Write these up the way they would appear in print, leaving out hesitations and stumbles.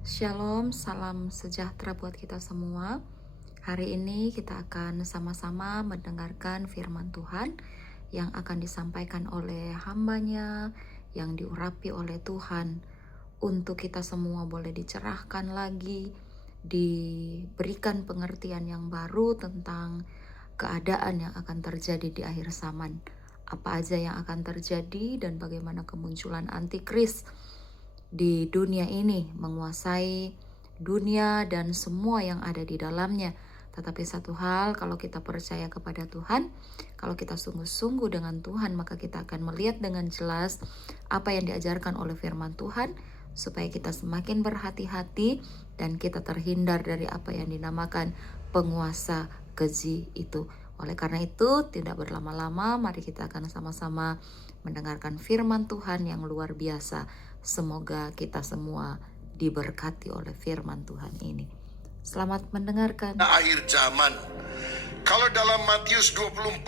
Shalom, salam sejahtera buat kita semua. Hari ini kita akan sama-sama mendengarkan firman Tuhan yang akan disampaikan oleh hambanya, yang diurapi oleh Tuhan. Untuk kita semua boleh dicerahkan lagi, diberikan pengertian yang baru tentang keadaan yang akan terjadi di akhir zaman. Apa aja yang akan terjadi dan bagaimana kemunculan antikris di dunia ini, menguasai dunia dan semua yang ada di dalamnya. Tetapi satu hal, kalau kita percaya kepada Tuhan, kalau kita sungguh-sungguh dengan Tuhan, maka kita akan melihat dengan jelas apa yang diajarkan oleh firman Tuhan, supaya kita semakin berhati-hati dan kita terhindar dari apa yang dinamakan penguasa keji itu. Oleh karena itu, tidak berlama-lama, mari kita akan sama-sama mendengarkan firman Tuhan yang luar biasa. Semoga kita semua diberkati oleh firman Tuhan ini. Selamat mendengarkan. Akhir zaman. Kalau dalam Matius 24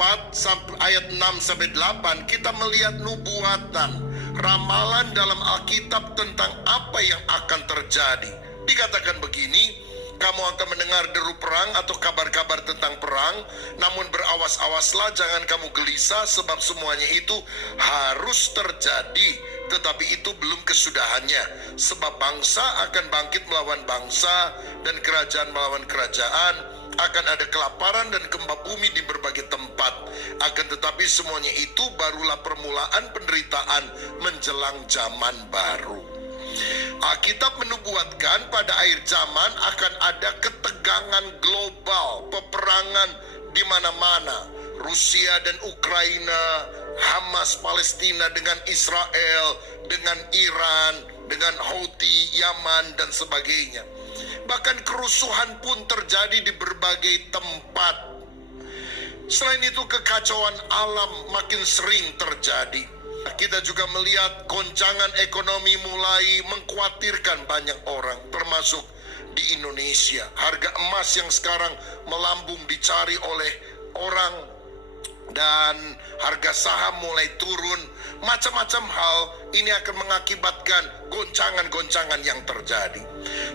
ayat 6-8 kita melihat nubuatan, ramalan dalam Alkitab tentang apa yang akan terjadi. Dikatakan begini, kamu akan mendengar deru perang atau kabar-kabar tentang perang, namun berawas-awaslah, jangan kamu gelisah, sebab semuanya itu harus terjadi, tetapi itu belum kesudahannya. Sebab bangsa akan bangkit melawan bangsa, dan kerajaan melawan kerajaan. Akan ada kelaparan dan gempa bumi di berbagai tempat. Akan tetapi semuanya itu barulah permulaan penderitaan menjelang zaman baru. Alkitab menubuatkan pada akhir zaman akan ada ketegangan global, peperangan di mana-mana. Rusia dan Ukraina, Hamas Palestina dengan Israel, dengan Iran, dengan Houthi, Yaman, dan sebagainya. Bahkan kerusuhan pun terjadi di berbagai tempat. Selain itu, kekacauan alam makin sering terjadi. Kita juga melihat goncangan ekonomi mulai mengkhawatirkan banyak orang, termasuk di Indonesia. Harga emas yang sekarang melambung dicari oleh orang, dan harga saham mulai turun. Macam-macam hal ini akan mengakibatkan goncangan-goncangan yang terjadi.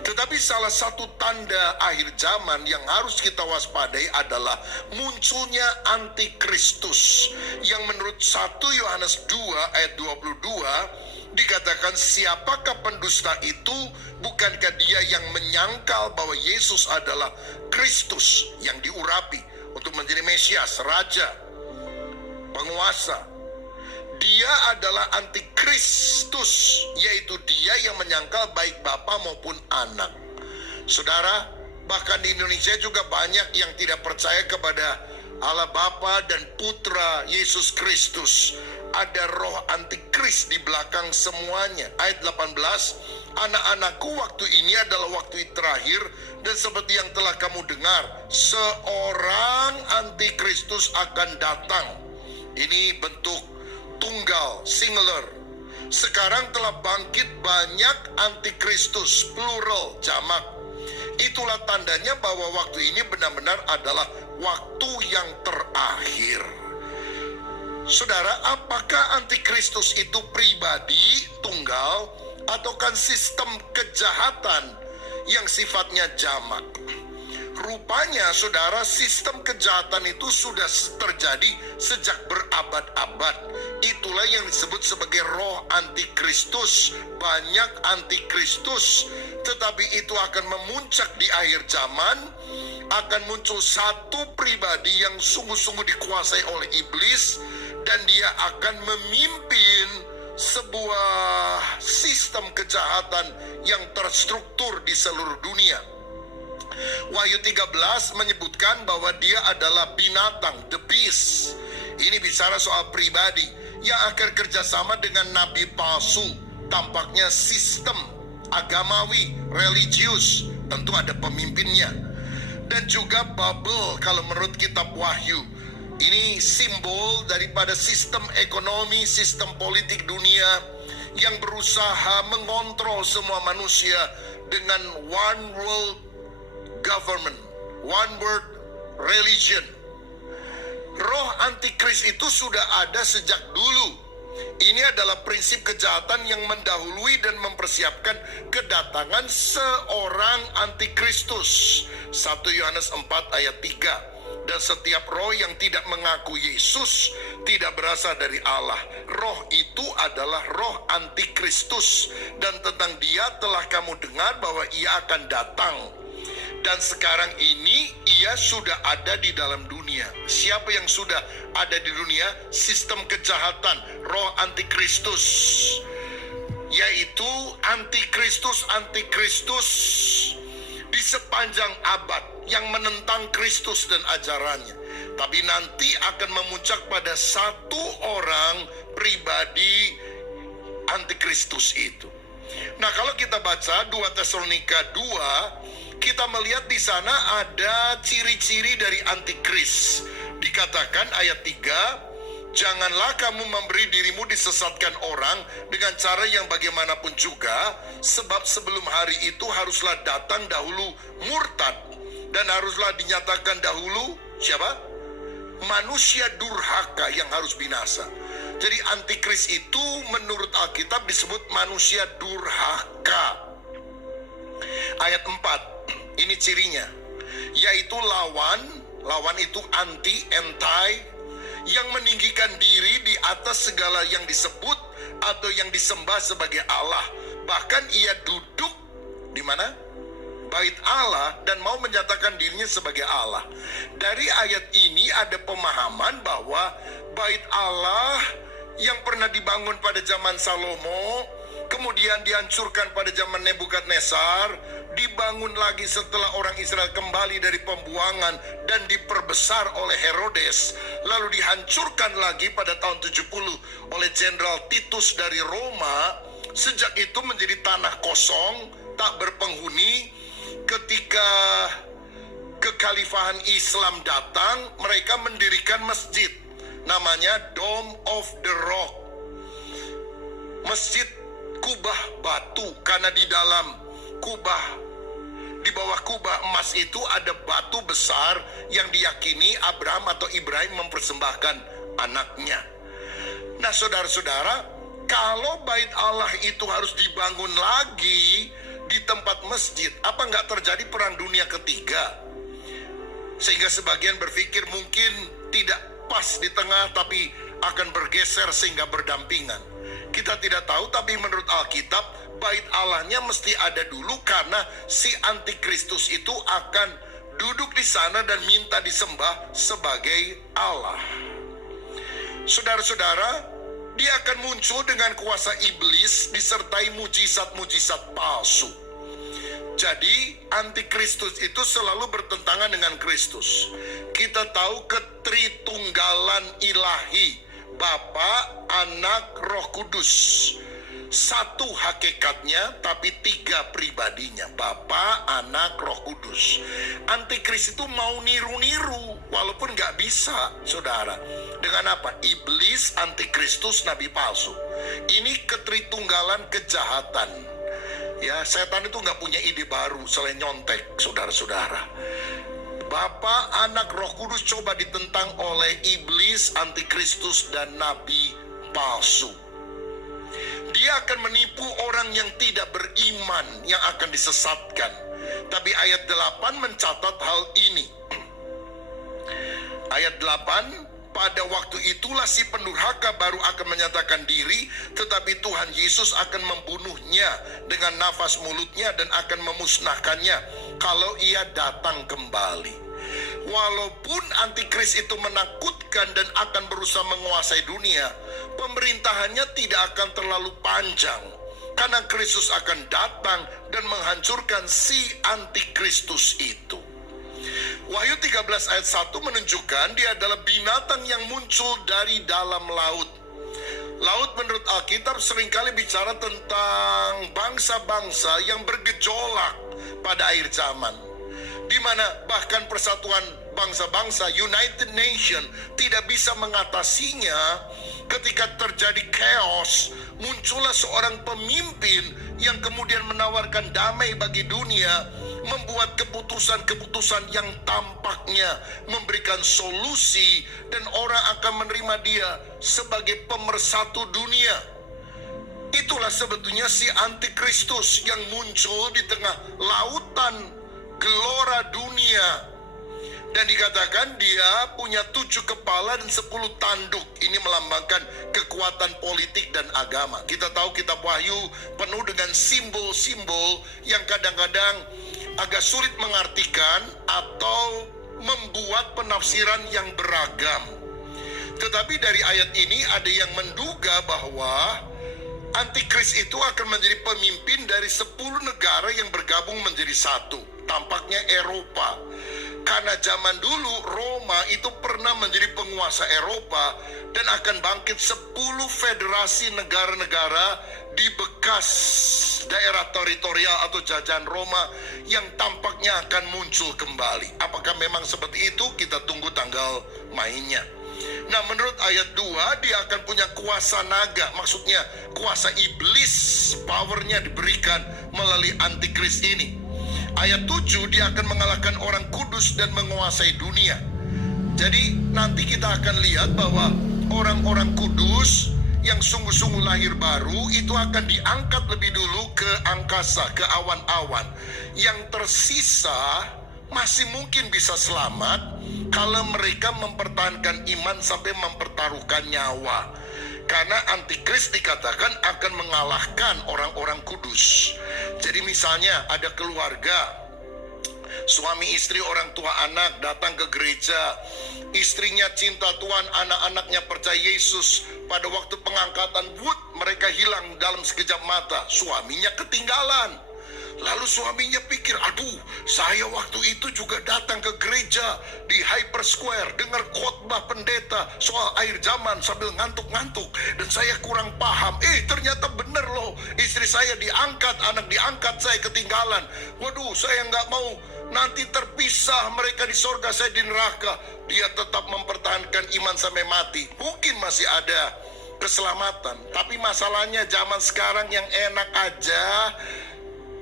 Tetapi salah satu tanda akhir zaman yang harus kita waspadai adalah munculnya antikristus, yang menurut 1 Yohanes 2 ayat 22 dikatakan, siapakah pendusta itu? Bukankah dia yang menyangkal bahwa Yesus adalah Kristus yang diurapi untuk menjadi Mesias, Raja, penguasa. Dia adalah antikristus, yaitu dia yang menyangkal baik Bapa maupun Anak. Saudara, bahkan di Indonesia juga banyak yang tidak percaya kepada Allah Bapa dan Putra Yesus Kristus. Ada roh antikris di belakang semuanya. Ayat 18, anak-anakku, waktu ini adalah waktu terakhir, dan seperti yang telah kamu dengar, seorang antikristus akan datang. Ini bentuk tunggal, singular. Sekarang telah bangkit banyak antikristus, plural, jamak. Itulah tandanya bahwa waktu ini benar-benar adalah waktu yang terakhir. Saudara, apakah antikristus itu pribadi, tunggal, atau kan sistem kejahatan yang sifatnya jamak? Rupanya, saudara, sistem kejahatan itu sudah terjadi sejak berabad-abad. Itulah yang disebut sebagai roh antikristus. Banyak antikristus, tetapi itu akan memuncak di akhir zaman. Akan muncul satu pribadi yang sungguh-sungguh dikuasai oleh iblis, dan dia akan memimpin sebuah sistem kejahatan yang terstruktur di seluruh dunia. Wahyu 13 menyebutkan bahwa dia adalah binatang, the beast. Ini bicara soal pribadi yang akan kerjasama dengan nabi palsu. Tampaknya sistem agamawi, religius, tentu ada pemimpinnya. Dan juga bubble, kalau menurut kitab Wahyu. Ini simbol daripada sistem ekonomi, sistem politik dunia yang berusaha mengontrol semua manusia dengan one world government, one world religion. Roh antikris itu sudah ada sejak dulu. Ini adalah prinsip kejahatan yang mendahului dan mempersiapkan kedatangan seorang antikristus. 1 Yohanes 4 ayat 3. Dan setiap roh yang tidak mengaku Yesus tidak berasal dari Allah. Roh itu adalah roh antikristus, dan tentang dia telah kamu dengar bahwa ia akan datang. Dan sekarang ini ia sudah ada di dalam dunia. Siapa yang sudah ada di dunia? Sistem kejahatan, roh antikristus, yaitu antikristus di sepanjang abad yang menentang Kristus dan ajarannya. Tapi nanti akan memuncak pada satu orang pribadi antikristus itu. Nah, kalau kita baca 2 Tesalonika 2, kita melihat di sana ada ciri-ciri dari antikris. Dikatakan ayat 3, janganlah kamu memberi dirimu disesatkan orang dengan cara yang bagaimanapun juga, sebab sebelum hari itu haruslah datang dahulu murtad, dan haruslah dinyatakan dahulu siapa? Manusia durhaka yang harus binasa. Jadi antikris itu menurut Alkitab disebut manusia durhaka. Ayat 4, ini cirinya, yaitu lawan itu anti, yang meninggikan diri di atas segala yang disebut atau yang disembah sebagai Allah. Bahkan ia duduk di mana? Bait Allah, dan mau menyatakan dirinya sebagai Allah. Dari ayat ini ada pemahaman bahwa bait Allah yang pernah dibangun pada zaman Salomo, kemudian dihancurkan pada zaman Nebukadnezar, dibangun lagi setelah orang Israel kembali dari pembuangan dan diperbesar oleh Herodes, lalu dihancurkan lagi pada tahun 70 oleh Jenderal Titus dari Roma. Sejak itu menjadi tanah kosong, tak berpenghuni. Ketika kekhalifahan Islam datang, mereka mendirikan masjid namanya Dome of the Rock, masjid kubah batu, karena di dalam kubah, di bawah kubah emas itu ada batu besar yang diyakini Abraham atau Ibrahim mempersembahkan anaknya. Nah, saudara-saudara, kalau bait Allah itu harus dibangun lagi di tempat masjid, apa nggak terjadi perang dunia ketiga? Sehingga sebagian berpikir mungkin tidak pas di tengah, tapi akan bergeser sehingga berdampingan. Kita tidak tahu, tapi menurut Alkitab, bait Allahnya mesti ada dulu, karena si antikristus itu akan duduk di sana dan minta disembah sebagai Allah. Saudara-saudara, dia akan muncul dengan kuasa iblis disertai mujizat-mujizat palsu. Jadi antikristus itu selalu bertentangan dengan Kristus. Kita tahu ketritunggalan ilahi, Bapa, Anak, Roh Kudus. Satu hakikatnya, tapi tiga pribadinya, Bapa, Anak, Roh Kudus. Antikris itu mau niru-niru, walaupun nggak bisa, saudara. Dengan apa? Iblis, antikristus, nabi palsu. Ini ketritunggalan kejahatan. Ya, setan itu nggak punya ide baru selain nyontek, saudara-saudara. Bapa, Anak, Roh Kudus coba ditentang oleh iblis, antikristus, dan nabi palsu. Dia akan menipu orang yang tidak beriman, yang akan disesatkan. Tapi ayat 8 mencatat hal ini. Ayat 8, pada waktu itulah si pendurhaka baru akan menyatakan diri, tetapi Tuhan Yesus akan membunuhnya dengan nafas mulutnya dan akan memusnahkannya kalau ia datang kembali. Walaupun antikris itu menakutkan dan akan berusaha menguasai dunia, pemerintahannya tidak akan terlalu panjang, karena Kristus akan datang dan menghancurkan si antikristus itu. Wahyu 13 ayat 1 menunjukkan dia adalah binatang yang muncul dari dalam laut. Laut menurut Alkitab seringkali bicara tentang bangsa-bangsa yang bergejolak pada akhir zaman, di mana bahkan persatuan bangsa-bangsa, United Nation, tidak bisa mengatasinya ketika terjadi chaos, muncullah seorang pemimpin yang kemudian menawarkan damai bagi dunia, membuat keputusan-keputusan yang tampaknya memberikan solusi, dan orang akan menerima dia sebagai pemersatu dunia. Itulah sebetulnya si antikristus yang muncul di tengah lautan gelora dunia. Dan dikatakan dia punya 7 kepala dan 10 tanduk. Ini melambangkan kekuatan politik dan agama. Kita tahu kitab Wahyu penuh dengan simbol-simbol yang kadang-kadang agak sulit mengartikan atau membuat penafsiran yang beragam. Tetapi dari ayat ini ada yang menduga bahwa Antikris itu akan menjadi pemimpin dari 10 negara yang bergabung menjadi satu. Tampaknya Eropa. Karena zaman dulu Roma itu pernah menjadi penguasa Eropa dan akan bangkit 10 federasi negara-negara di bekas daerah teritorial atau jajahan Roma yang tampaknya akan muncul kembali. Apakah memang seperti itu? Kita tunggu tanggal mainnya. Nah, menurut ayat 2 dia akan punya kuasa naga, maksudnya kuasa iblis, powernya diberikan melalui antikris ini. Ayat 7 dia akan mengalahkan orang kudus dan menguasai dunia. Jadi nanti kita akan lihat bahwa orang-orang kudus yang sungguh-sungguh lahir baru itu akan diangkat lebih dulu ke angkasa, ke awan-awan. Yang tersisa masih mungkin bisa selamat kalau mereka mempertahankan iman sampai mempertaruhkan nyawa. Karena antikris dikatakan akan mengalahkan orang-orang kudus. Jadi misalnya ada keluarga, suami istri, orang tua anak datang ke gereja. Istrinya cinta Tuhan, anak-anaknya percaya Yesus. Pada waktu pengangkatan, mereka hilang dalam sekejap mata. Suaminya ketinggalan. Lalu suaminya pikir, aduh, saya waktu itu juga datang ke gereja di Hyper Square, dengar khotbah pendeta soal akhir zaman sambil ngantuk-ngantuk, dan saya kurang paham. Ternyata benar loh, istri saya diangkat, anak diangkat, saya ketinggalan. Waduh, saya nggak mau nanti terpisah, mereka di sorga, saya di neraka. Dia tetap mempertahankan iman sampai mati. Mungkin masih ada keselamatan, tapi masalahnya zaman sekarang yang enak aja.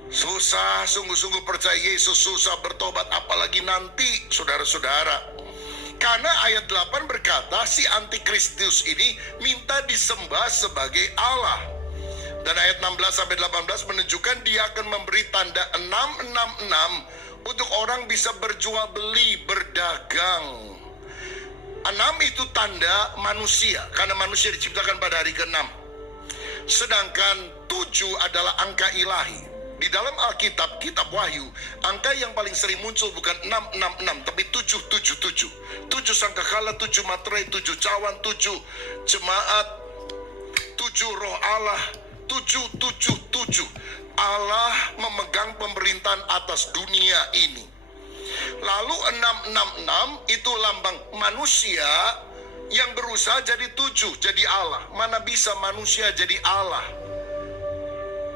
Susah, sungguh-sungguh percaya Yesus, susah bertobat, apalagi nanti, saudara-saudara. Karena ayat 8 berkata, si antikristus ini minta disembah sebagai Allah. Dan ayat 16-18 menunjukkan dia akan memberi tanda 666 untuk orang bisa berjual beli, berdagang. 6 itu tanda manusia, karena manusia diciptakan pada hari ke-6. Sedangkan 7 adalah angka ilahi. Di dalam Alkitab, kitab Wahyu, angka yang paling sering muncul bukan 666, tapi 777. 7 sangkakala, 7 materai, 7 cawan, 7 jemaat, 7 roh Allah, 777. Allah memegang pemerintahan atas dunia ini. Lalu 666 itu lambang manusia yang berusaha jadi 7, jadi Allah. Mana bisa manusia jadi Allah?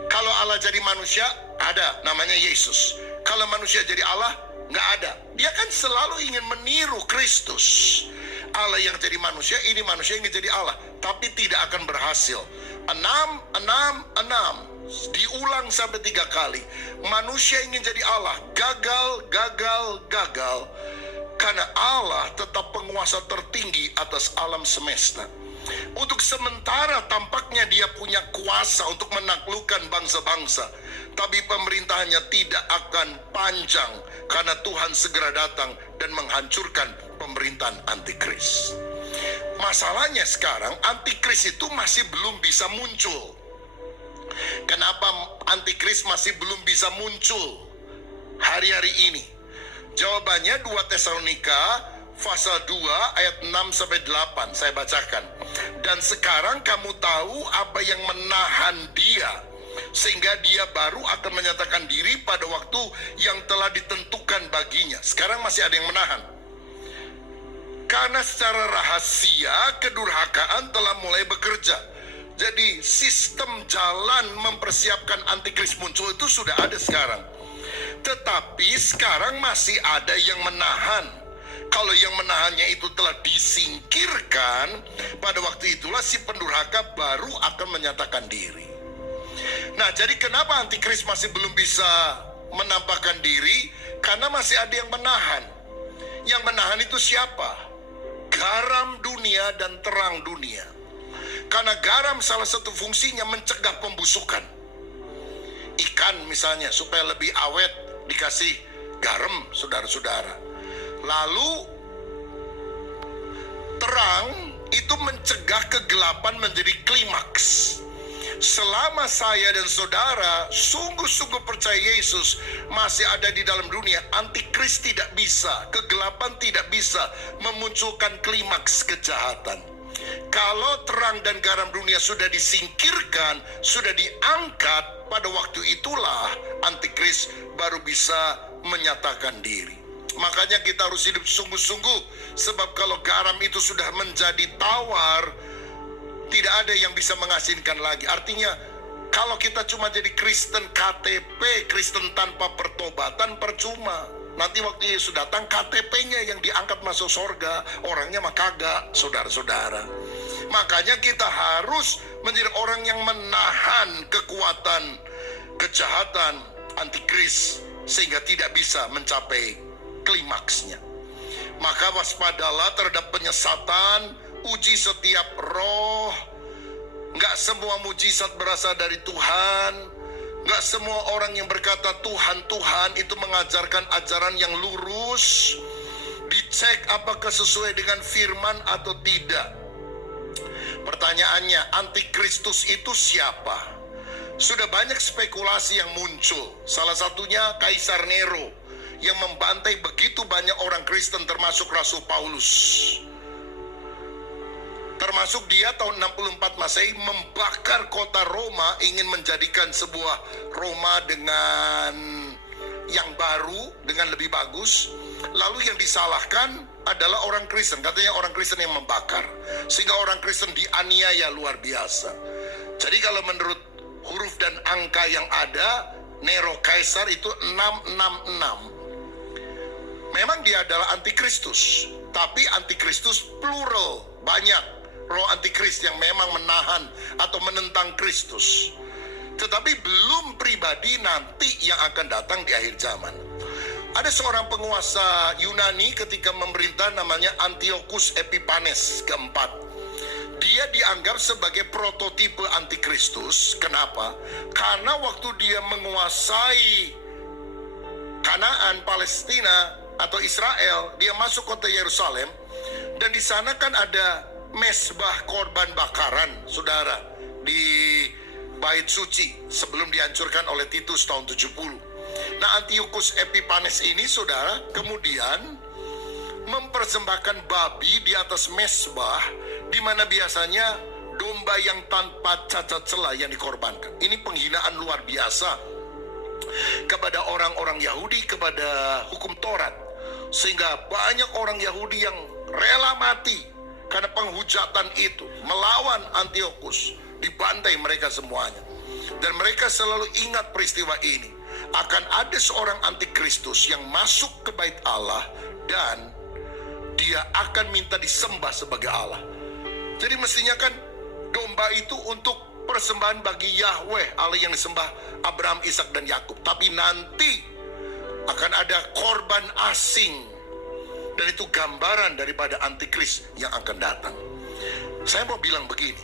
Kalau Allah jadi manusia, ada namanya Yesus. Kalau manusia jadi Allah, nggak ada. Dia kan selalu ingin meniru Kristus. Allah yang jadi manusia, ini manusia yang jadi Allah. Tapi tidak akan berhasil. 6. Diulang sampai 3 kali. Manusia ingin jadi Allah. Gagal. Karena Allah tetap penguasa tertinggi atas alam semesta. Untuk sementara tampaknya dia punya kuasa untuk menaklukkan bangsa-bangsa. Tapi pemerintahannya tidak akan panjang karena Tuhan segera datang dan menghancurkan pemerintahan antikris. Masalahnya sekarang antikris itu masih belum bisa muncul. Kenapa antikris masih belum bisa muncul hari-hari ini? Jawabannya 2 Tesalonika pasal 2 ayat 6-8 saya bacakan. Dan sekarang kamu tahu apa yang menahan dia, sehingga dia baru akan menyatakan diri pada waktu yang telah ditentukan baginya. Sekarang masih ada yang menahan. Karena secara rahasia kedurhakaan telah mulai bekerja. Jadi sistem jalan mempersiapkan antikris muncul itu sudah ada sekarang. Tetapi sekarang masih ada yang menahan. Kalau yang menahannya itu telah disingkirkan, pada waktu itulah si pendurhaka baru akan menyatakan diri. Nah, jadi kenapa antikris masih belum bisa menampakkan diri? Karena masih ada yang menahan. Yang menahan itu siapa? Garam dunia dan terang dunia. Karena garam salah satu fungsinya mencegah pembusukan. Ikan misalnya supaya lebih awet dikasih garam, saudara-saudara. Lalu terang itu mencegah kegelapan menjadi klimaks. Selama saya dan saudara sungguh-sungguh percaya Yesus masih ada di dalam dunia, antikris tidak bisa, kegelapan tidak bisa memunculkan klimaks kejahatan. Kalau terang dan garam dunia sudah disingkirkan, sudah diangkat, pada waktu itulah antikris baru bisa menyatakan diri. Makanya kita harus hidup sungguh-sungguh, sebab kalau garam itu sudah menjadi tawar, tidak ada yang bisa mengasinkan lagi. Artinya kalau kita cuma jadi Kristen KTP, Kristen tanpa pertobatan, percuma. Nanti waktu Yesus datang, KTP-nya yang diangkat masuk surga, orangnya mah kagak, saudara-saudara. Makanya kita harus menjadi orang yang menahan kekuatan kejahatan antikris sehingga tidak bisa mencapai klimaksnya. Maka waspadalah terhadap penyesatan, uji setiap roh. Nggak semua mujizat berasal dari Tuhan. Nggak semua orang yang berkata Tuhan, Tuhan itu mengajarkan ajaran yang lurus. Dicek apakah sesuai dengan firman atau tidak. Pertanyaannya, antikristus itu siapa? Sudah banyak spekulasi yang muncul. Salah satunya Kaisar Nero yang membantai begitu banyak orang Kristen termasuk Rasul Paulus. Termasuk dia tahun 64 Masehi membakar kota Roma, ingin menjadikan sebuah Roma dengan yang baru, dengan lebih bagus. Lalu yang disalahkan adalah orang Kristen. Katanya orang Kristen yang membakar, sehingga orang Kristen dianiaya luar biasa. Jadi kalau menurut huruf dan angka yang ada, Nero Kaisar itu 666. Memang dia adalah antikristus, tapi antikristus plural, banyak roh antikris yang memang menahan atau menentang Kristus. Tetapi belum pribadi nanti yang akan datang di akhir zaman. Ada seorang penguasa Yunani ketika memerintah, namanya Antiochus Epiphanes keempat. Dia dianggap sebagai prototipe antikristus. Kenapa? Karena waktu dia menguasai Kanaan, Palestina atau Israel, dia masuk kota Yerusalem, dan di sana kan ada mesbah korban bakaran, saudara, di Bait Suci sebelum dihancurkan oleh Titus tahun 70. Nah, Antiochus Epiphanes ini, saudara, kemudian mempersembahkan babi di atas mesbah, di mana biasanya domba yang tanpa cacat celah yang dikorbankan. Ini penghinaan luar biasa kepada orang-orang Yahudi, kepada hukum Taurat, sehingga banyak orang Yahudi yang rela mati karena penghujatan itu, melawan Antiochus, dibantai mereka semuanya. Dan mereka selalu ingat peristiwa ini. Akan ada seorang antikristus yang masuk ke bait Allah, dan dia akan minta disembah sebagai Allah. Jadi mestinya kan domba itu untuk persembahan bagi Yahweh, Allah yang disembah Abraham, Ishak, dan Yakub. Tapi nanti akan ada korban asing, dan itu gambaran daripada antikris yang akan datang. Saya mau bilang begini,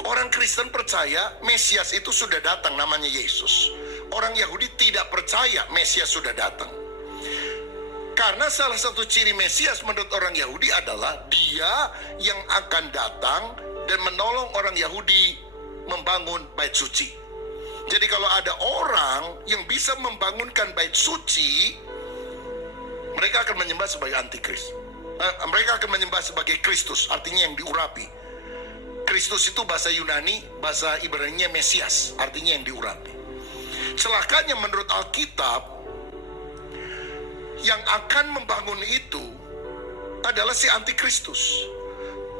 orang Kristen percaya Mesias itu sudah datang, namanya Yesus. Orang Yahudi tidak percaya Mesias sudah datang. Karena salah satu ciri Mesias menurut orang Yahudi adalah dia yang akan datang dan menolong orang Yahudi membangun bait suci. Jadi kalau ada orang yang bisa membangunkan bait suci, mereka akan menyembah sebagai antikris. Mereka akan menyembah sebagai Kristus, artinya yang diurapi. Kristus itu bahasa Yunani, bahasa Ibrani-nya Mesias, artinya yang diurapi. Celakanya menurut Alkitab, yang akan membangun itu adalah si antikristus.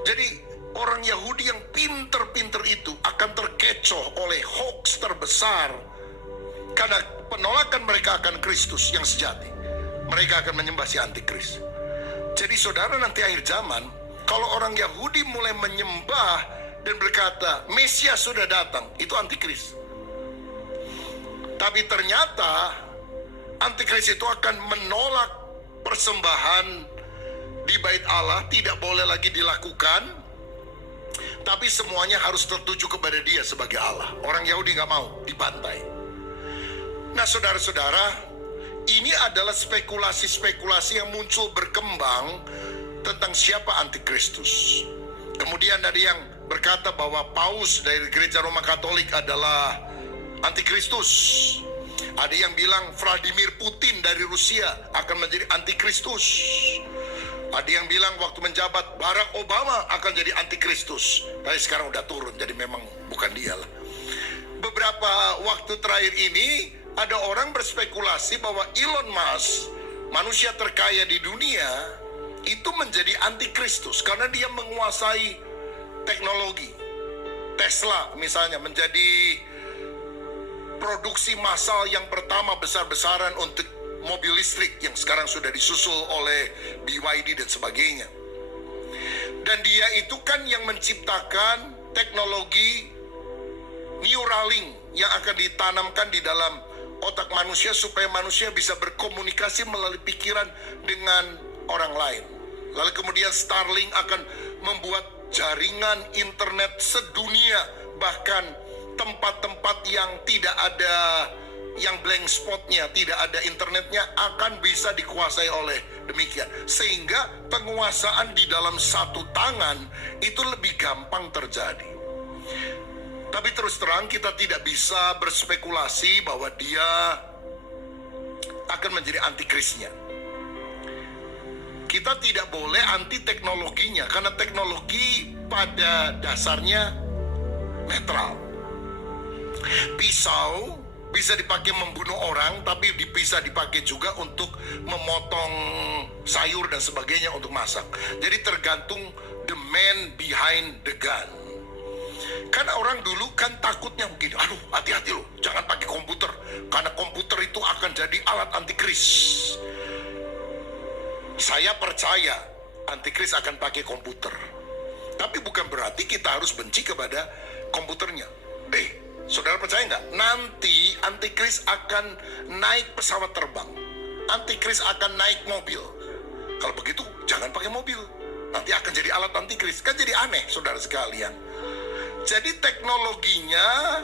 Jadi orang Yahudi yang pinter-pinter itu akan terkecoh oleh hoax terbesar, karena penolakan mereka akan Kristus yang sejati. Mereka akan menyembah si antikris. Jadi saudara, nanti akhir zaman, kalau orang Yahudi mulai menyembah dan berkata, Mesias sudah datang, itu antikris. Tapi ternyata antikris itu akan menolak persembahan di bait Allah, tidak boleh lagi dilakukan, tapi semuanya harus tertuju kepada dia sebagai Allah. Orang Yahudi nggak mau, dibantai. Nah saudara-saudara, ini adalah spekulasi-spekulasi yang muncul berkembang tentang siapa antikristus. Kemudian ada yang berkata bahwa Paus dari Gereja Roma Katolik adalah antikristus. Ada yang bilang Vladimir Putin dari Rusia akan menjadi antikristus. Ada yang bilang waktu menjabat Barack Obama akan jadi antikristus. Tapi sekarang udah turun, jadi memang bukan dia lah. Beberapa waktu terakhir ini ada orang berspekulasi bahwa Elon Musk, manusia terkaya di dunia, itu menjadi antikristus karena dia menguasai teknologi. Tesla misalnya menjadi produksi massal yang pertama besar-besaran untuk mobil listrik yang sekarang sudah disusul oleh BYD dan sebagainya. Dan dia itu kan yang menciptakan teknologi Neuralink yang akan ditanamkan di dalam otak manusia supaya manusia bisa berkomunikasi melalui pikiran dengan orang lain. Lalu kemudian Starlink akan membuat jaringan internet sedunia, bahkan tempat-tempat yang tidak ada, yang blank spotnya, tidak ada internetnya, akan bisa dikuasai oleh demikian. Sehingga penguasaan di dalam satu tangan itu lebih gampang terjadi. Tapi terus terang kita tidak bisa berspekulasi bahwa dia akan menjadi antikrisnya. Kita tidak boleh anti teknologinya, karena teknologi pada dasarnya netral. Pisau bisa dipakai membunuh orang, tapi bisa dipakai juga untuk memotong sayur dan sebagainya untuk masak. Jadi tergantung the man behind the gun. Kan orang dulu kan takutnya begini, aduh hati-hati loh, jangan pakai komputer, karena komputer itu akan jadi alat antikris. Saya percaya antikris akan pakai komputer, tapi bukan berarti kita harus benci kepada komputernya. Saudara percaya nggak? Nanti antikris akan naik pesawat terbang, antikris akan naik mobil. Kalau begitu jangan pakai mobil, nanti akan jadi alat antikris. Kan jadi aneh saudara sekalian. Jadi teknologinya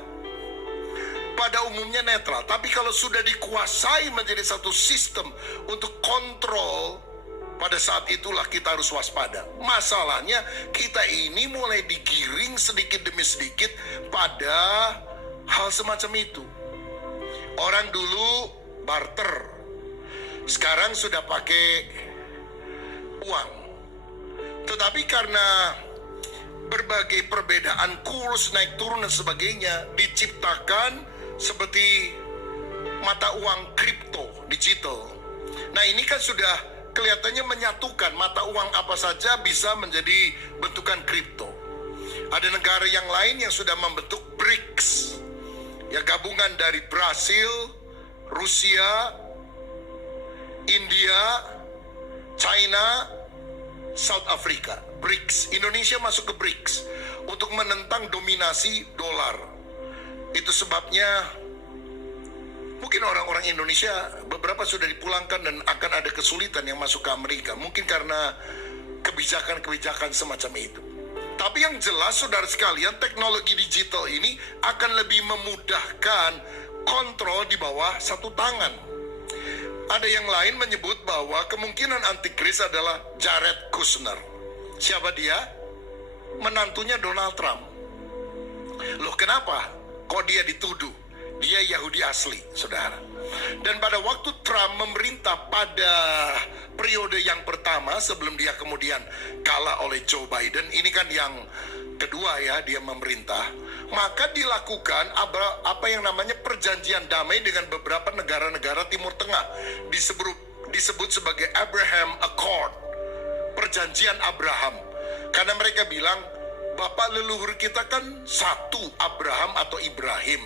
pada umumnya netral, tapi kalau sudah dikuasai menjadi satu sistem untuk kontrol, pada saat itulah kita harus waspada. Masalahnya kita ini mulai digiring sedikit demi sedikit pada hal semacam itu. Orang dulu barter, sekarang sudah pakai uang. Tetapi karena berbagai perbedaan kurs, naik turun dan sebagainya, diciptakan seperti mata uang kripto digital. Nah ini kan sudah kelihatannya menyatukan mata uang apa saja bisa menjadi bentukan kripto. Ada negara yang lain yang sudah membentuk BRICS, ya gabungan dari Brasil, Rusia, India, China, South Africa. BRICS, Indonesia masuk ke BRICS untuk menentang dominasi dolar. Itu sebabnya mungkin orang-orang Indonesia beberapa sudah dipulangkan dan akan ada kesulitan yang masuk ke Amerika. Mungkin karena kebijakan-kebijakan semacam itu. Tapi yang jelas saudara sekalian, teknologi digital ini akan lebih memudahkan kontrol di bawah satu tangan. Ada yang lain menyebut bahwa kemungkinan antikris adalah Jared Kushner. Siapa dia? Menantunya Donald Trump. Loh kenapa? Kok dia dituduh? Dia Yahudi asli, saudara. Dan pada waktu Trump memerintah pada periode yang pertama sebelum dia kemudian kalah oleh Joe Biden, ini kan yang kedua ya dia memerintah, maka dilakukan apa yang namanya perjanjian damai dengan beberapa negara-negara Timur Tengah, disebut sebagai Abraham Accord, perjanjian Abraham. Karena mereka bilang Bapak leluhur kita kan satu, Abraham atau Ibrahim.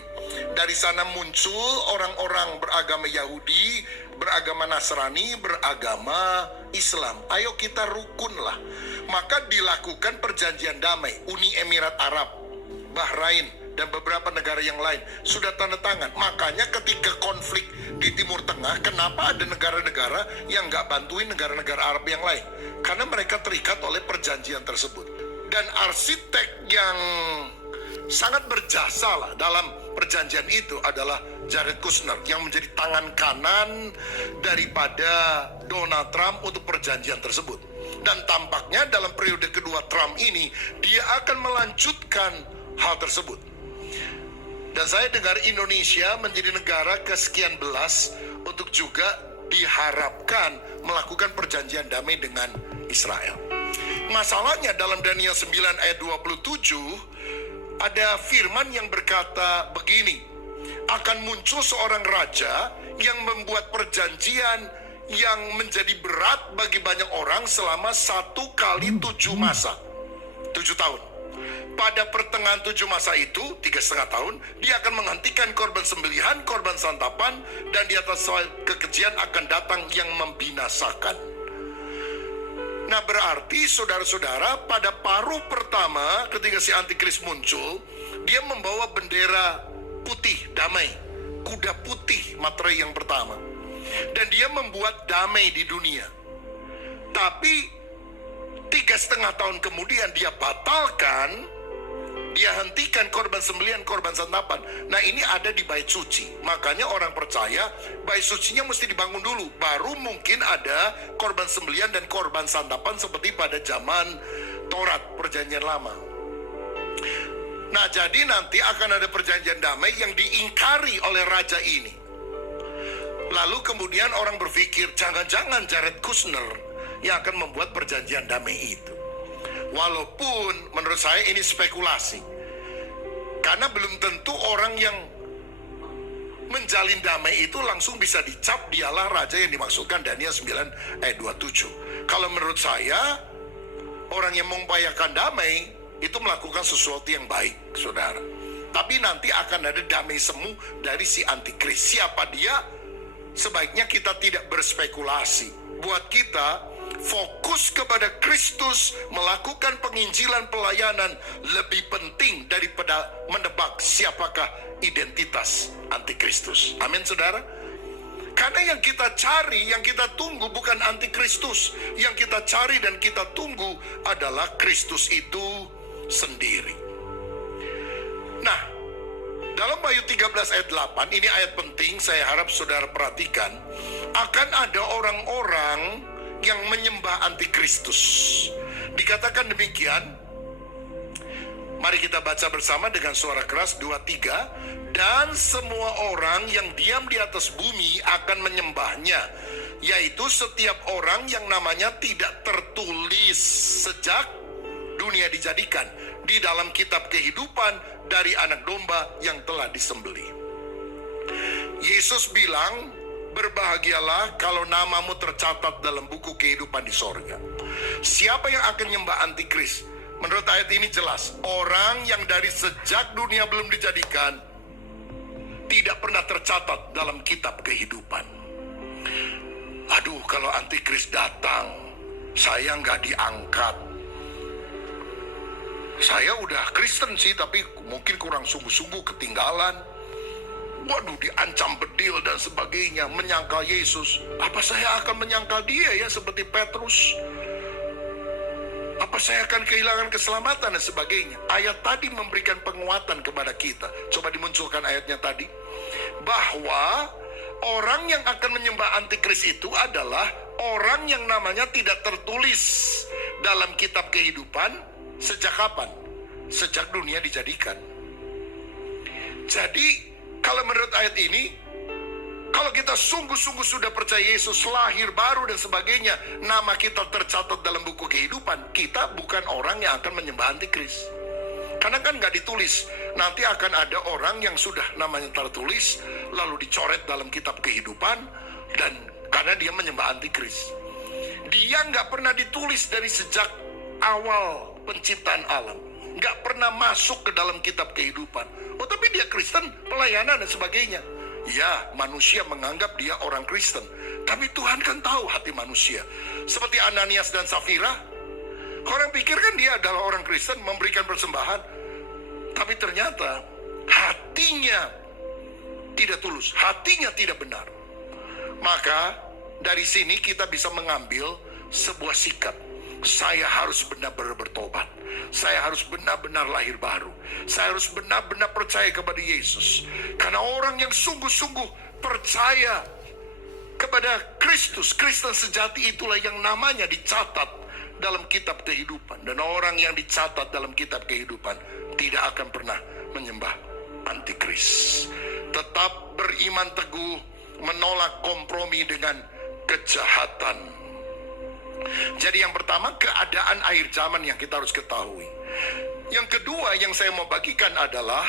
Dari sana muncul orang-orang beragama Yahudi, beragama Nasrani, beragama Islam. Ayo kita rukunlah. Maka dilakukan perjanjian damai. Uni Emirat Arab, Bahrain, dan beberapa negara yang lain sudah tanda tangan. Makanya ketika konflik di Timur Tengah, kenapa ada negara-negara yang nggak bantuin negara-negara Arab yang lain? Karena mereka terikat oleh perjanjian tersebut. Dan arsitek yang sangat berjasa lah dalam perjanjian itu adalah Jared Kushner, yang menjadi tangan kanan daripada Donald Trump untuk perjanjian tersebut. Dan tampaknya dalam periode kedua Trump ini, dia akan melanjutkan hal tersebut. Dan saya dengar Indonesia menjadi negara kesekian belas untuk juga diharapkan melakukan perjanjian damai dengan Israel. Masalahnya dalam Daniel 9 ayat 27 ada firman yang berkata begini, akan muncul seorang raja yang membuat perjanjian yang menjadi berat bagi banyak orang selama 1 kali 7 masa, 7 tahun. Pada pertengahan 7 masa itu, 3,5 tahun, dia akan menghentikan korban sembelihan, korban santapan, dan di atas kekejian akan datang yang membinasakan. Nah, berarti saudara-saudara, pada paruh pertama ketika si antikris muncul, dia membawa bendera putih, damai, kuda putih, materai yang pertama. Dan dia membuat damai di dunia. Tapi 3,5 tahun kemudian dia batalkan, dia hentikan korban sembelihan, korban santapan. Nah, ini ada di bait suci. Makanya orang percaya bait sucinya mesti dibangun dulu, baru mungkin ada korban sembelihan dan korban santapan seperti pada zaman Taurat, perjanjian lama. Nah, jadi nanti akan ada perjanjian damai yang diingkari oleh raja ini. Lalu kemudian orang berpikir, jangan-jangan Jared Kushner yang akan membuat perjanjian damai itu. Walaupun menurut saya ini spekulasi, karena belum tentu orang yang menjalin damai itu langsung bisa dicap dialah raja yang dimaksudkan Daniel 9 ayat 27. Kalau menurut saya, orang yang mengupayakan damai itu melakukan sesuatu yang baik, saudara. Tapi nanti akan ada damai semu dari si antikris. Siapa dia? Sebaiknya kita tidak berspekulasi. Buat kita, fokus kepada Kristus, melakukan penginjilan pelayanan lebih penting daripada menebak siapakah identitas antikristus. Amin, saudara. Karena yang kita cari, yang kita tunggu bukan antikristus. Yang kita cari dan kita tunggu adalah Kristus itu sendiri. Nah, dalam Wahyu 13 ayat 8, ini ayat penting, saya harap saudara perhatikan. Akan ada orang-orang yang menyembah antikristus. Dikatakan demikian, mari kita baca bersama dengan suara keras, 2-3. Dan semua orang yang diam di atas bumi akan menyembahnya, yaitu setiap orang yang namanya tidak tertulis sejak dunia dijadikan di dalam kitab kehidupan dari anak domba yang telah disembelih. Yesus bilang, berbahagialah kalau namamu tercatat dalam buku kehidupan di sorga. Siapa yang akan nyembah antikris? Menurut ayat ini jelas, orang yang dari sejak dunia belum dijadikan tidak pernah tercatat dalam kitab kehidupan. Aduh, kalau antikris datang, saya nggak diangkat. Saya udah Kristen sih, tapi mungkin kurang sungguh-sungguh, ketinggalan. Waduh, diancam bedil dan sebagainya, menyangkal Yesus. Apa saya akan menyangkal dia ya seperti Petrus? Apa saya akan kehilangan keselamatan dan sebagainya? Ayat tadi memberikan penguatan kepada kita. Coba dimunculkan ayatnya tadi. Bahwa orang yang akan menyembah antikris itu adalah orang yang namanya tidak tertulis dalam kitab kehidupan. Sejak kapan? Sejak dunia dijadikan. Jadi, kalau menurut ayat ini, kalau kita sungguh-sungguh sudah percaya Yesus lahir baru dan sebagainya, nama kita tercatat dalam buku kehidupan, kita bukan orang yang akan menyembah antikris. Karena kan nggak ditulis. Nanti akan ada orang yang sudah namanya tertulis, lalu dicoret dalam kitab kehidupan, dan karena dia menyembah antikris. Dia nggak pernah ditulis dari sejak awal penciptaan alam. nggak pernah masuk ke dalam kitab kehidupan. Oh, tapi dia Kristen, pelayanan dan sebagainya. Ya, manusia menganggap dia orang Kristen, tapi Tuhan kan tahu hati manusia. Seperti Ananias dan Safira, orang pikir kan dia adalah orang Kristen, memberikan persembahan, tapi ternyata hatinya tidak tulus, hatinya tidak benar. Maka dari sini kita bisa mengambil sebuah sikap. Saya harus benar-benar bertobat. Saya harus benar-benar lahir baru. Saya harus benar-benar percaya kepada Yesus. Karena orang yang sungguh-sungguh percaya kepada Kristus, Kristen sejati, itulah yang namanya dicatat dalam kitab kehidupan. Dan orang yang dicatat dalam kitab kehidupan tidak akan pernah menyembah antikris. Tetap beriman teguh, menolak kompromi dengan kejahatan. Jadi yang pertama, keadaan akhir zaman yang kita harus ketahui. Yang kedua yang saya mau bagikan adalah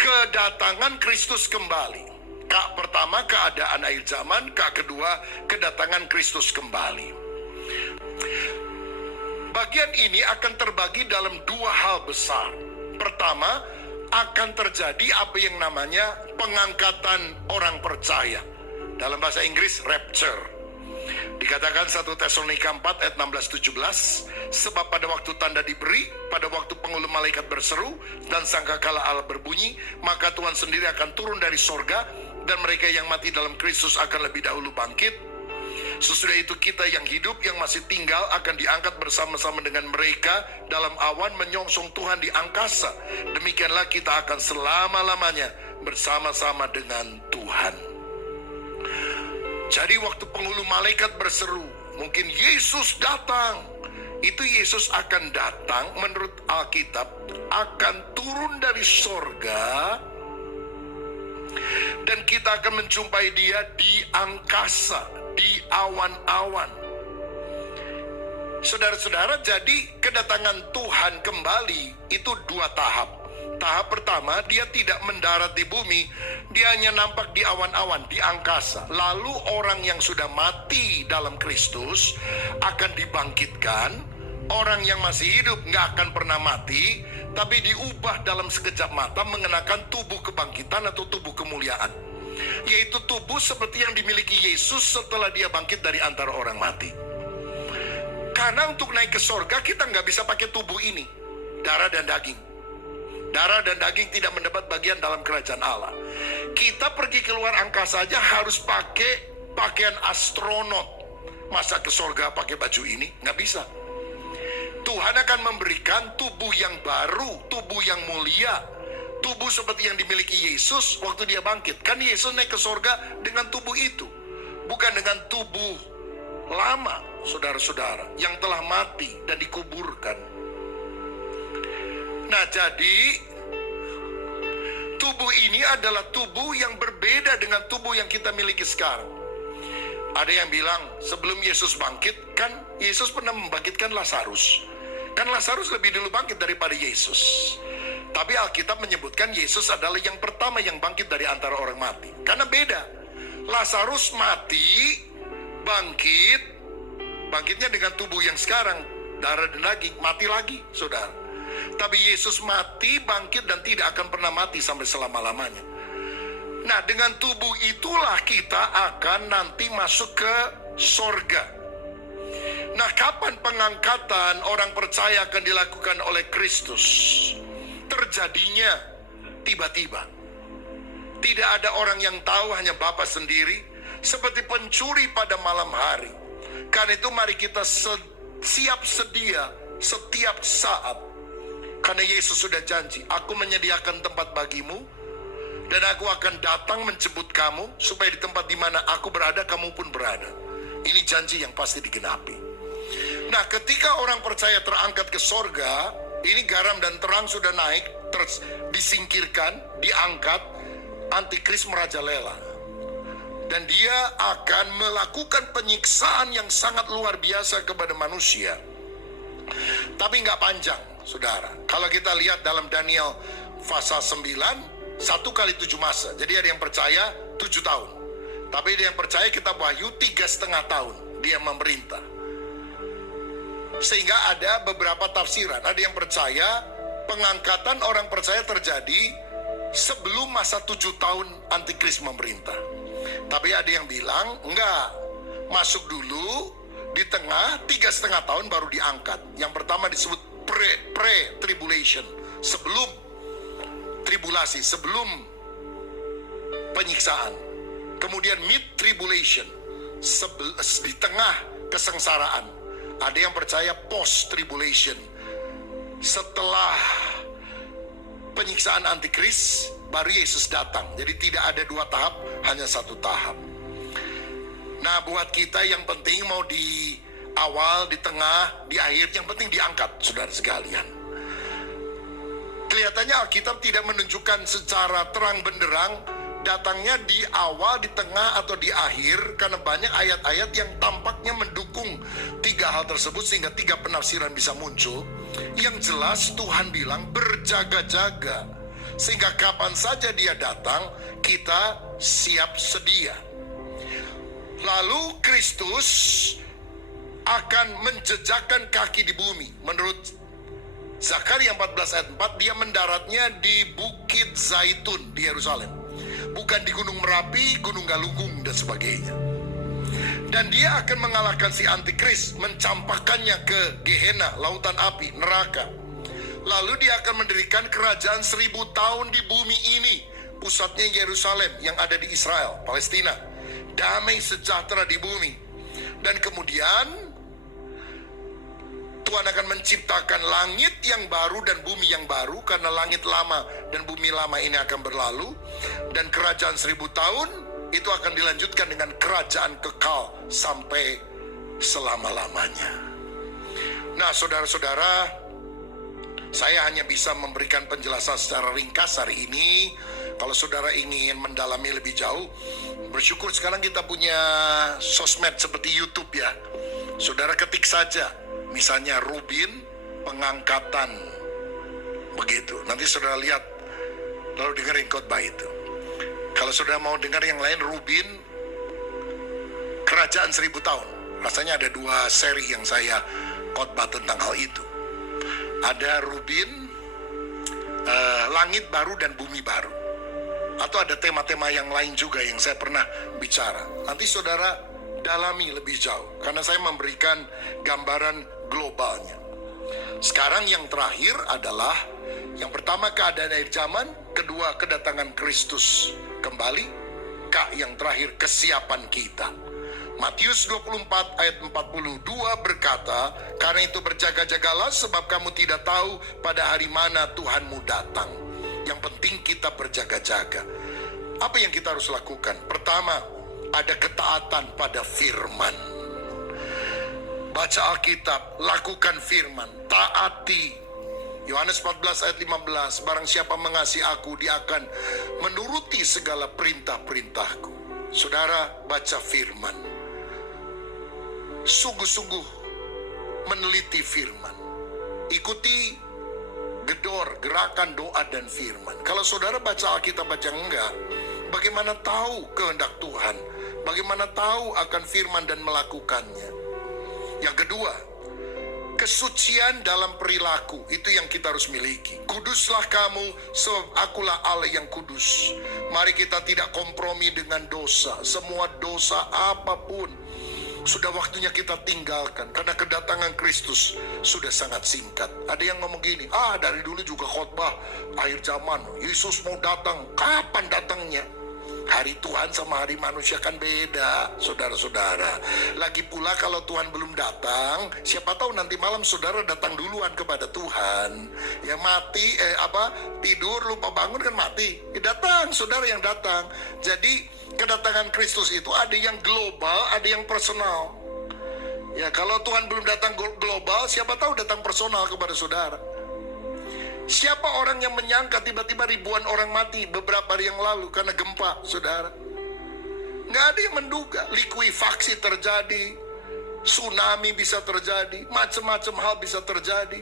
kedatangan Kristus kembali. Pertama, keadaan akhir zaman. Kedua, kedatangan Kristus kembali. Bagian ini akan terbagi dalam dua hal besar. Pertama, akan terjadi apa yang namanya pengangkatan orang percaya. Dalam bahasa Inggris, rapture. Dikatakan 1 Tesalonika 4 ayat 16-17, sebab pada waktu tanda diberi, pada waktu pengulu malaikat berseru, dan sangkakala Allah berbunyi, maka Tuhan sendiri akan turun dari sorga, dan mereka yang mati dalam Kristus akan lebih dahulu bangkit. Sesudah itu kita yang hidup, yang masih tinggal, akan diangkat bersama-sama dengan mereka dalam awan menyongsong Tuhan di angkasa. Demikianlah kita akan selama-lamanya bersama-sama dengan Tuhan. Jadi waktu penghulu malaikat berseru, mungkin Yesus datang. Itu Yesus akan datang, menurut Alkitab, akan turun dari sorga, dan kita akan menjumpai dia di angkasa, di awan-awan. Saudara-saudara, jadi kedatangan Tuhan kembali itu dua tahap. Tahap pertama, dia tidak mendarat di bumi, dia hanya nampak di awan-awan, di angkasa. Lalu orang yang sudah mati dalam Kristus akan dibangkitkan. Orang yang masih hidup nggak akan pernah mati, tapi diubah dalam sekejap mata mengenakan tubuh kebangkitan atau tubuh kemuliaan. Yaitu tubuh seperti yang dimiliki Yesus setelah dia bangkit dari antara orang mati. Karena untuk naik ke sorga kita nggak bisa pakai tubuh ini, darah dan daging. Darah dan daging tidak mendapat bagian dalam kerajaan Allah. Kita pergi keluar angkasa saja harus pakai pakaian astronot. Masa ke sorga pakai baju ini? Nggak bisa. Tuhan akan memberikan tubuh yang baru, tubuh yang mulia, tubuh seperti yang dimiliki Yesus waktu dia bangkit. Kan Yesus naik ke sorga dengan tubuh itu, bukan dengan tubuh lama, saudara-saudara, yang telah mati dan dikuburkan. Nah, jadi tubuh ini adalah tubuh yang berbeda dengan tubuh yang kita miliki sekarang. Ada yang bilang sebelum Yesus bangkit, kan Yesus pernah membangkitkan Lazarus. Kan Lazarus lebih dulu bangkit daripada Yesus. Tapi Alkitab menyebutkan Yesus adalah yang pertama yang bangkit dari antara orang mati. Karena beda. Lazarus mati, bangkitnya dengan tubuh yang sekarang, darah dan daging, mati lagi, saudara. Tapi Yesus mati, bangkit, dan tidak akan pernah mati sampai selama-lamanya. Nah, dengan tubuh itulah kita akan nanti masuk ke sorga. Nah, kapan pengangkatan orang percaya akan dilakukan oleh Kristus? Terjadinya tiba-tiba. Tidak ada orang yang tahu, hanya Bapa sendiri, seperti pencuri pada malam hari. Karena itu mari kita siap sedia setiap saat. Karena Yesus sudah janji, aku menyediakan tempat bagimu, dan aku akan datang menjemput kamu, supaya di tempat di mana aku berada, kamu pun berada. Ini janji yang pasti digenapi. Nah, ketika orang percaya terangkat ke sorga, ini garam dan terang sudah naik, terus disingkirkan, diangkat, antikris merajalela. Dan dia akan melakukan penyiksaan yang sangat luar biasa kepada manusia. Tapi nggak panjang, saudara. Kalau kita lihat dalam Daniel pasal 9, 1 kali 7 masa. Jadi ada yang percaya 7 tahun. Tapi ada yang percaya kitab Wahyu 3,5 tahun dia memerintah. Sehingga ada beberapa tafsiran. Ada yang percaya pengangkatan orang percaya terjadi sebelum masa 7 tahun antikris memerintah. Tapi ada yang bilang enggak, masuk dulu di tengah 3,5 tahun baru diangkat. Yang pertama disebut pre-tribulation, sebelum tribulasi, sebelum penyiksaan. Kemudian mid-tribulation, di tengah kesengsaraan. Ada yang percaya post-tribulation, setelah penyiksaan antikris baru Yesus datang. Jadi tidak ada 2 tahap, hanya 1 tahap. Nah, buat kita yang penting mau di awal, di tengah, di akhir, yang penting diangkat, saudara sekalian. Kelihatannya Alkitab tidak menunjukkan secara terang benderang datangnya di awal, di tengah, atau di akhir, karena banyak ayat-ayat yang tampaknya mendukung 3 hal tersebut sehingga 3 penafsiran bisa muncul. Yang jelas Tuhan bilang berjaga-jaga, sehingga kapan saja dia datang kita siap sedia. Lalu Kristus akan menjejakkan kaki di bumi. Menurut Zakaria 14 ayat 4, dia mendaratnya di Bukit Zaitun di Yerusalem, bukan di Gunung Merapi, Gunung Galunggung dan sebagainya. Dan dia akan mengalahkan si antikris, mencampakkannya ke Gehenna, lautan api, neraka. Lalu dia akan mendirikan kerajaan 1000 tahun di bumi ini, pusatnya Yerusalem yang ada di Israel, Palestina. Damai sejahtera di bumi. Dan kemudian Tuhan akan menciptakan langit yang baru dan bumi yang baru, karena langit lama dan bumi lama ini akan berlalu. Dan kerajaan 1000 tahun itu akan dilanjutkan dengan kerajaan kekal sampai selama-lamanya. Nah, saudara-saudara, saya hanya bisa memberikan penjelasan secara ringkas hari ini. Kalau saudara ingin mendalami lebih jauh, bersyukur sekarang kita punya sosmed seperti YouTube ya. Saudara ketik saja, misalnya Rubin pengangkatan, begitu. Nanti saudara lihat, lalu dengerin khotbah itu. Kalau saudara mau dengar yang lain, Rubin kerajaan 1000 tahun. Rasanya ada 2 seri yang saya khotbah tentang hal itu. Ada Rubin langit baru dan bumi baru. Atau ada tema-tema yang lain juga yang saya pernah bicara. Nanti saudara dalami lebih jauh, karena saya memberikan gambaran globalnya. Sekarang yang terakhir adalah, yang pertama keadaan akhir zaman, kedua kedatangan Kristus kembali, yang terakhir kesiapan kita. Matius 24 ayat 42 berkata, karena itu berjaga-jagalah sebab kamu tidak tahu pada hari mana Tuhanmu datang. Yang penting kita berjaga-jaga. Apa yang kita harus lakukan? Pertama, ada ketaatan pada firman. Baca Alkitab, lakukan firman, taati. Yohanes 14 ayat 15, barang siapa mengasihi aku, dia akan menuruti segala perintah-perintahku. Saudara, baca firman. Sungguh-sungguh meneliti firman. Ikuti gedor, gerakan doa dan firman. Kalau saudara baca Alkitab baca enggak, bagaimana tahu kehendak Tuhan? Bagaimana tahu akan firman dan melakukannya? Yang kedua, kesucian dalam perilaku, itu yang kita harus miliki. Kuduslah kamu sebab akulah Allah yang kudus. Mari kita tidak kompromi dengan dosa. Semua dosa apapun sudah waktunya kita tinggalkan, karena kedatangan Kristus sudah sangat singkat. Ada yang ngomong gini, dari dulu juga khotbah akhir zaman, Yesus mau datang. Kapan datangnya? Hari Tuhan sama hari manusia kan beda, saudara-saudara. Lagi pula kalau Tuhan belum datang, siapa tahu nanti malam saudara datang duluan kepada Tuhan. Yang mati, tidur lupa bangun kan mati. Datang, saudara yang datang. Jadi kedatangan Kristus itu ada yang global, ada yang personal. Ya, kalau Tuhan belum datang global, siapa tahu datang personal kepada saudara. Siapa orang yang menyangka tiba-tiba ribuan orang mati beberapa hari yang lalu karena gempa, saudara? Nggak ada yang menduga. Likuifaksi terjadi, tsunami bisa terjadi, macam-macam hal bisa terjadi.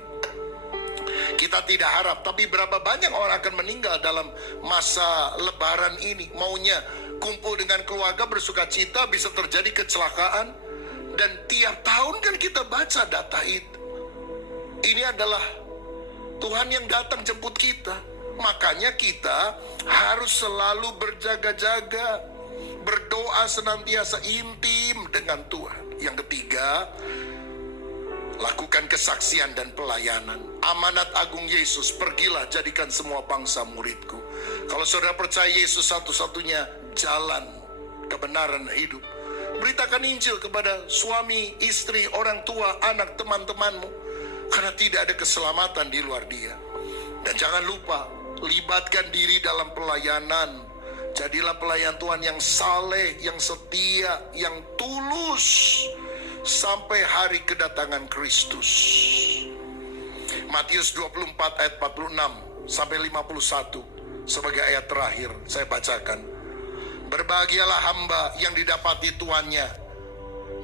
Kita tidak harap, tapi berapa banyak orang akan meninggal dalam masa lebaran ini. Maunya kumpul dengan keluarga, bersuka cita, bisa terjadi kecelakaan. Dan tiap tahun kan kita baca data itu. Ini adalah Tuhan yang datang jemput kita. Makanya kita harus selalu berjaga-jaga, berdoa senantiasa intim dengan Tuhan. Yang ketiga, lakukan kesaksian dan pelayanan. Amanat agung Yesus, pergilah jadikan semua bangsa muridku. Kalau saudara percaya Yesus satu-satunya jalan kebenaran hidup, beritakan Injil kepada suami, istri, orang tua, anak, teman-temanmu. Karena tidak ada keselamatan di luar Dia. Dan jangan lupa, libatkan diri dalam pelayanan. Jadilah pelayan Tuhan yang saleh, yang setia, yang tulus sampai hari kedatangan Kristus. Matius 24 ayat 46 sampai 51 sebagai ayat terakhir saya bacakan. Berbahagialah hamba yang didapati tuannya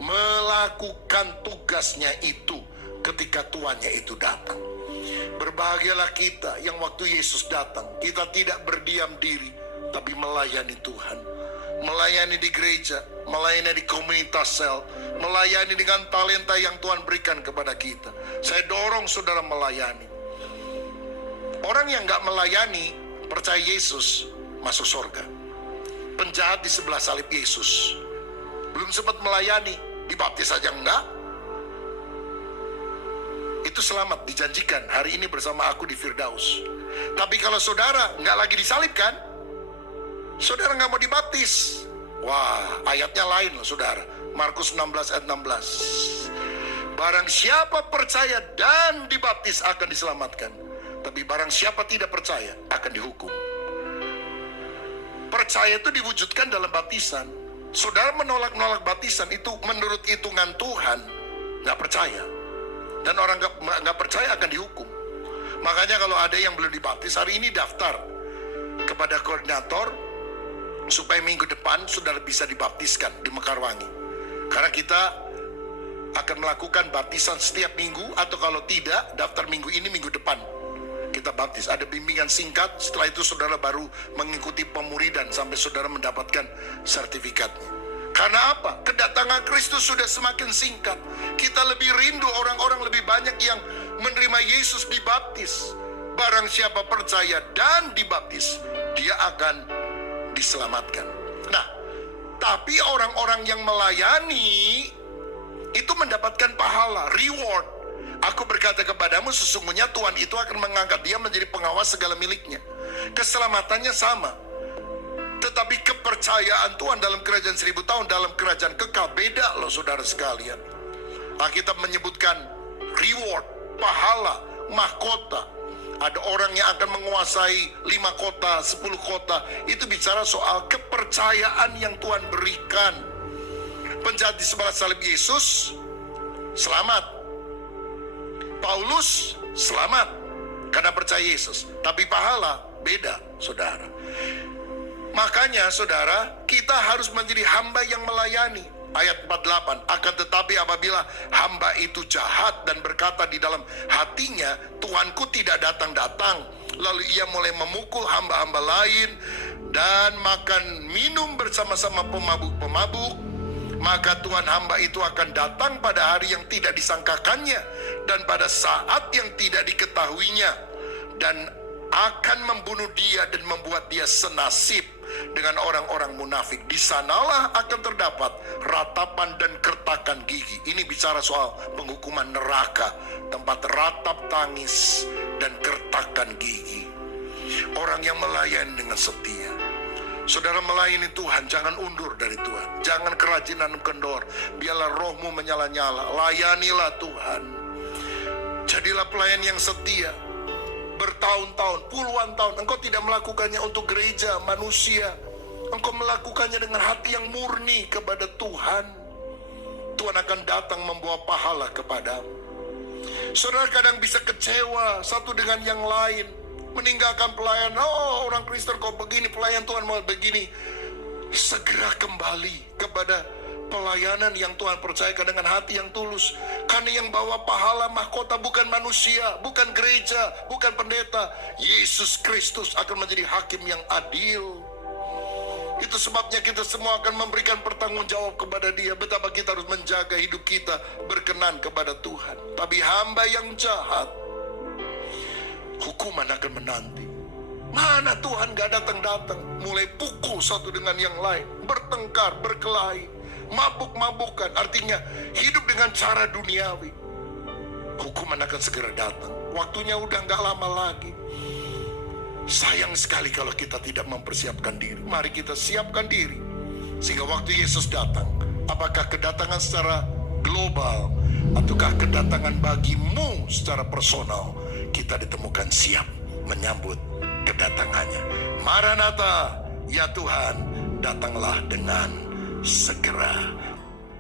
melakukan tugasnya itu ketika tuannya itu datang. Berbahagialah kita yang waktu Yesus datang, kita tidak berdiam diri, tapi melayani Tuhan. Melayani di gereja, melayani di komunitas sel, melayani dengan talenta yang Tuhan berikan kepada kita. Saya dorong saudara melayani. Orang yang gak melayani, percaya Yesus, masuk surga. Penjahat di sebelah salib Yesus, belum sempat melayani, dibaptis saja enggak, itu selamat, dijanjikan hari ini bersama aku di Firdaus. Tapi kalau saudara nggak lagi disalibkan, saudara nggak mau dibaptis, wah ayatnya lain loh saudara. Markus 16 ayat 16. Barang siapa percaya dan dibaptis akan diselamatkan, tapi barang siapa tidak percaya akan dihukum. Percaya itu diwujudkan dalam baptisan. Saudara menolak baptisan itu menurut hitungan Tuhan nggak percaya. Dan orang nggak percaya akan dihukum. Makanya kalau ada yang belum dibaptis, hari ini daftar kepada koordinator supaya minggu depan saudara bisa dibaptiskan di Mekarwangi. Karena kita akan melakukan baptisan setiap minggu, atau kalau tidak, daftar minggu ini, minggu depan kita baptis. Ada bimbingan singkat, setelah itu saudara baru mengikuti pemuridan sampai saudara mendapatkan sertifikatnya. Karena apa? Kedatangan Kristus sudah semakin singkat. Kita lebih rindu orang-orang lebih banyak yang menerima Yesus dibaptis. Barang siapa percaya dan dibaptis, dia akan diselamatkan. Nah, tapi orang-orang yang melayani itu mendapatkan pahala, reward. Aku berkata kepadamu, sesungguhnya Tuhan itu akan mengangkat dia menjadi pengawas segala miliknya. Keselamatannya sama. Tetapi kepercayaan Tuhan dalam kerajaan 1000 tahun, dalam kerajaan kekal, beda loh saudara sekalian. Alkitab menyebutkan reward, pahala, mahkota. Ada orang yang akan menguasai 5 kota, 10 kota. Itu bicara soal kepercayaan yang Tuhan berikan. Penjahat di sebelah salib Yesus selamat. Paulus selamat karena percaya Yesus. Tapi pahala beda saudara. Makanya saudara, kita harus menjadi hamba yang melayani. Ayat 48, akan tetapi apabila hamba itu jahat dan berkata di dalam hatinya, Tuanku tidak datang-datang, lalu ia mulai memukul hamba-hamba lain dan makan minum bersama-sama pemabuk-pemabuk, maka Tuhan hamba itu akan datang pada hari yang tidak disangkakannya dan pada saat yang tidak diketahuinya, dan akan membunuh dia dan membuat dia senasib dengan orang-orang munafik. Di sanalah akan terdapat ratapan dan kertakan gigi. Ini bicara soal penghukuman neraka, tempat ratap tangis dan kertakan gigi. Orang yang melayani dengan setia. Saudara melayani Tuhan, jangan undur dari Tuhan. Jangan kerajinan kendor. Biarlah rohmu menyala-nyala. Layanilah Tuhan. Jadilah pelayan yang setia. Bertahun-tahun, puluhan tahun, engkau tidak melakukannya untuk gereja, manusia. Engkau melakukannya dengan hati yang murni kepada Tuhan. Tuhan akan datang membawa pahala kepadamu. Saudara kadang bisa kecewa satu dengan yang lain, meninggalkan pelayan. Oh, orang Kristen kok begini, pelayan Tuhan mau begini. Segera kembali kepada pelayanan yang Tuhan percayakan dengan hati yang tulus. Karena yang bawa pahala mahkota bukan manusia, bukan gereja, bukan pendeta. Yesus Kristus akan menjadi hakim yang adil. Itu sebabnya kita semua akan memberikan pertanggungjawab kepada Dia. Betapa kita harus menjaga hidup kita berkenan kepada Tuhan. Tapi hamba yang jahat, hukuman akan menanti. Mana Tuhan gak datang-datang, mulai pukul satu dengan yang lain, bertengkar, berkelahi, mabuk-mabukan, artinya hidup dengan cara duniawi. Hukuman akan segera datang. Waktunya udah gak lama lagi. Sayang sekali kalau kita tidak mempersiapkan diri. Mari kita siapkan diri, sehingga waktu Yesus datang, apakah kedatangan secara global, ataukah kedatangan bagimu secara personal, kita ditemukan siap menyambut kedatangannya. Maranatha, ya Tuhan, datanglah dengan segera.